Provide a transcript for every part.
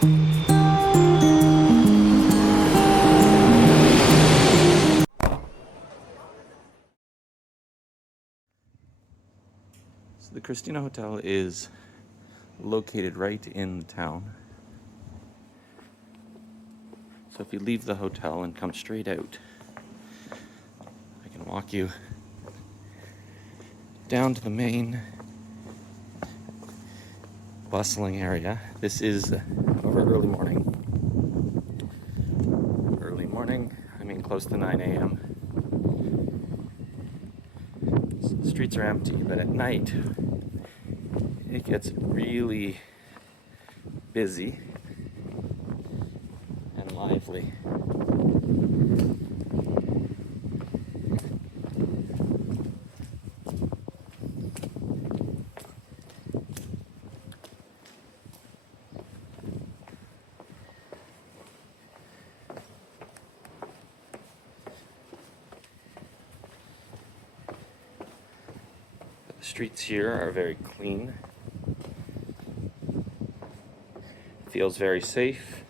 So the Christina Hotel is located right in the town. So if you leave the hotel and come straight out, I can walk you down to the main bustling area. This is over early morning. Early morning, I mean close to 9 a.m. So the streets are empty, but at night it gets really busy and lively. The streets here are very clean. Feels very safe.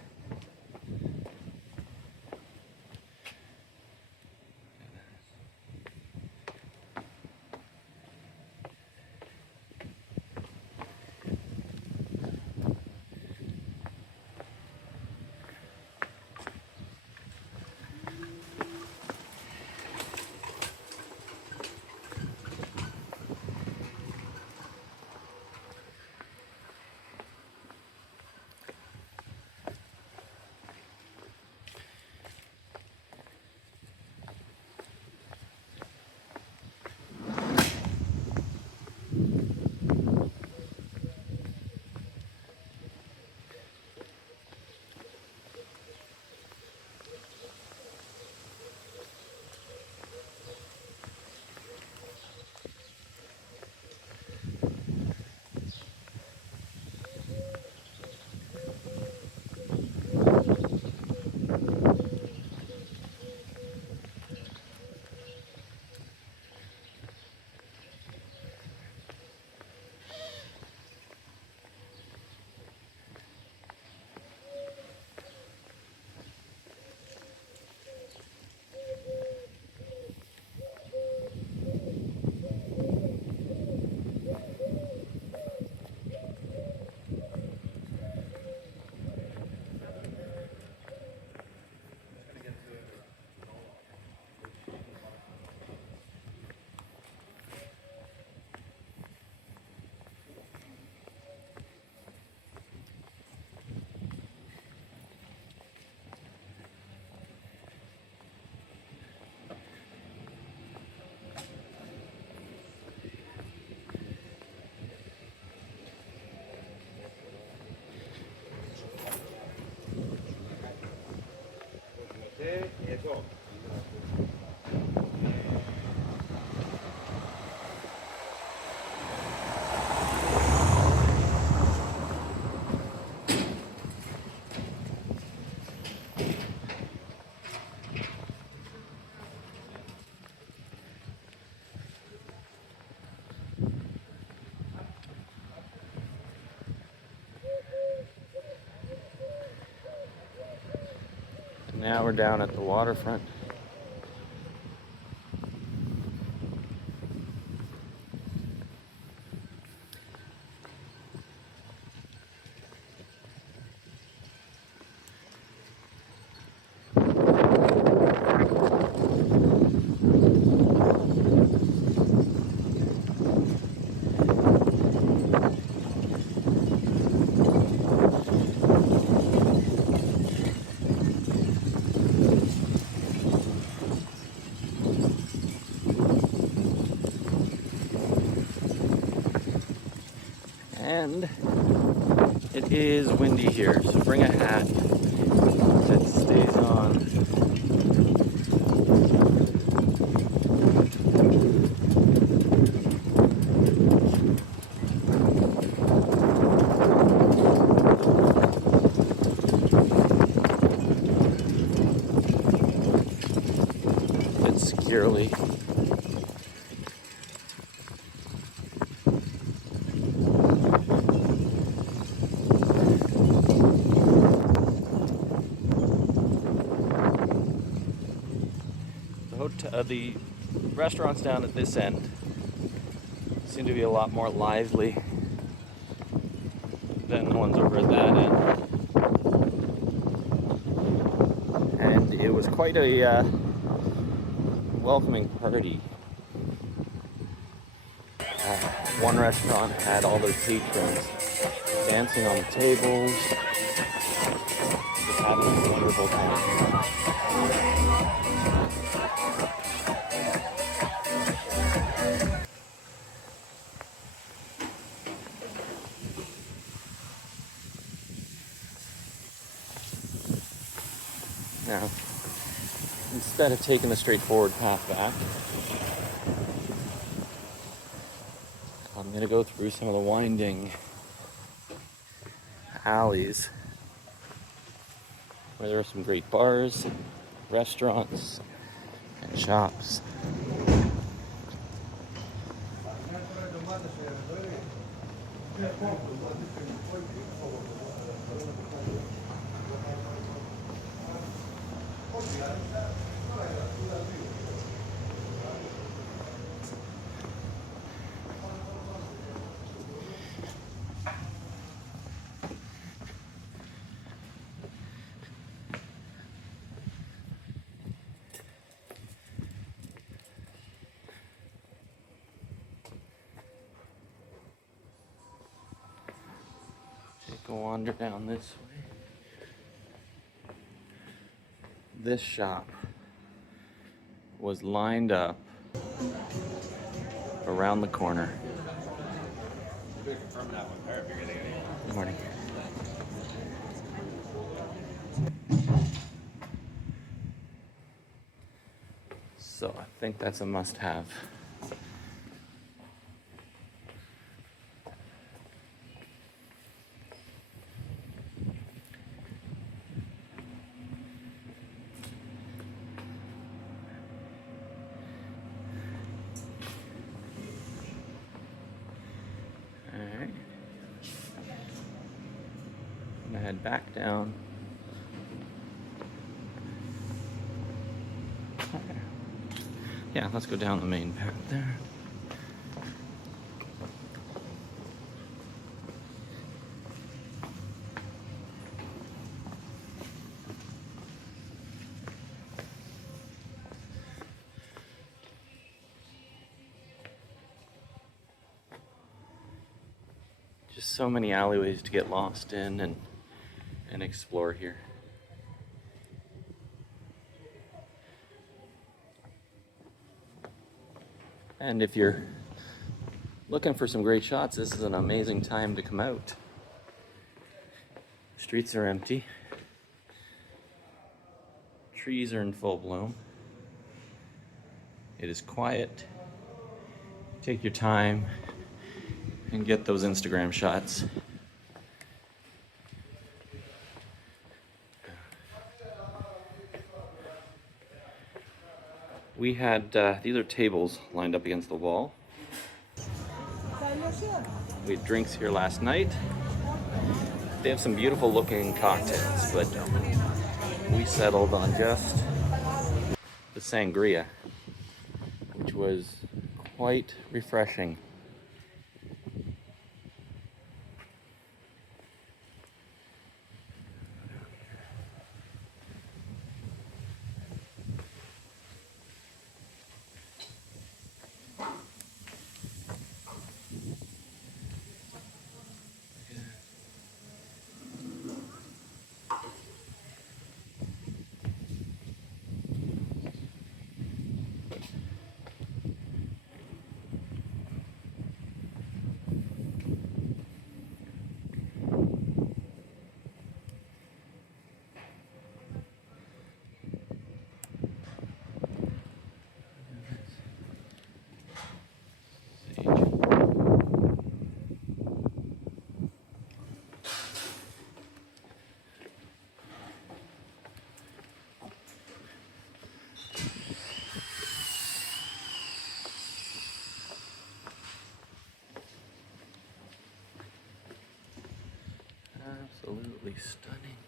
Now we're down at the waterfront. And it is windy here, so bring a hat that stays on. Fits securely. the restaurants down at this end seem to be a lot more lively than the ones over at that end. And it was quite a welcoming party. One restaurant had all their patrons dancing on the tables, just having a wonderful time. Now, instead of taking the straightforward path back, I'm going to go through some of the winding alleys where there are some great bars, restaurants, and shops. Take a wander down this way. This shop was lined up around the corner. Good morning. So I think that's a must-have. Alright. I'm gonna head back down. Yeah, let's go down the main path there. Just so many alleyways to get lost in and explore here. And if you're looking for some great shots, this is an amazing time to come out. Streets are empty. Trees are in full bloom. It is quiet. Take your time and get those Instagram shots. We had, these are tables lined up against the wall. We had drinks here last night. They have some beautiful looking cocktails, but we settled on just the sangria, which was quite refreshing. Absolutely stunning.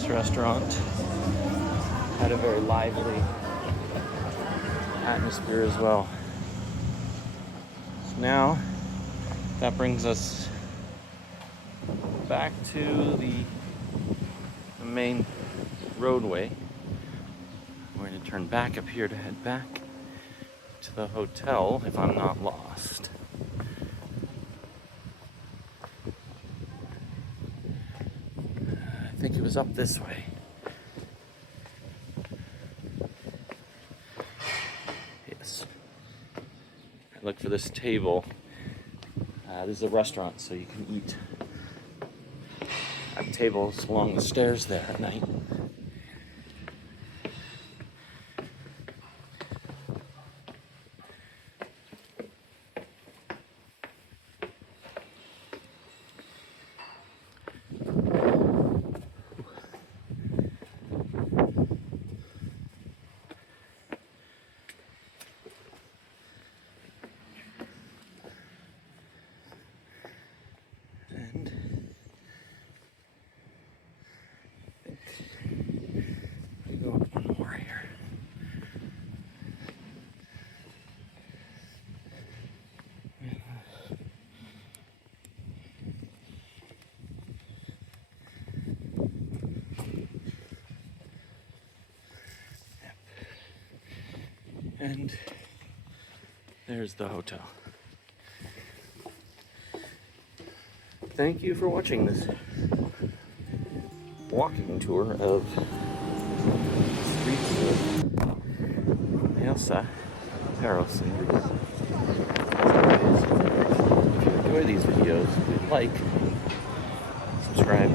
This restaurant had a very lively atmosphere as well. So now that brings us back to the main roadway. We're going to turn back up here to head back to the hotel if I'm not lost. I think it was up this way. Yes. I look for this table. This is a restaurant, so you can eat at tables along the stairs there at night. And there's the hotel. Thank you for watching this walking tour of streets of Naoussa, Paros in Greece. As always, if you enjoy these videos, please like, subscribe,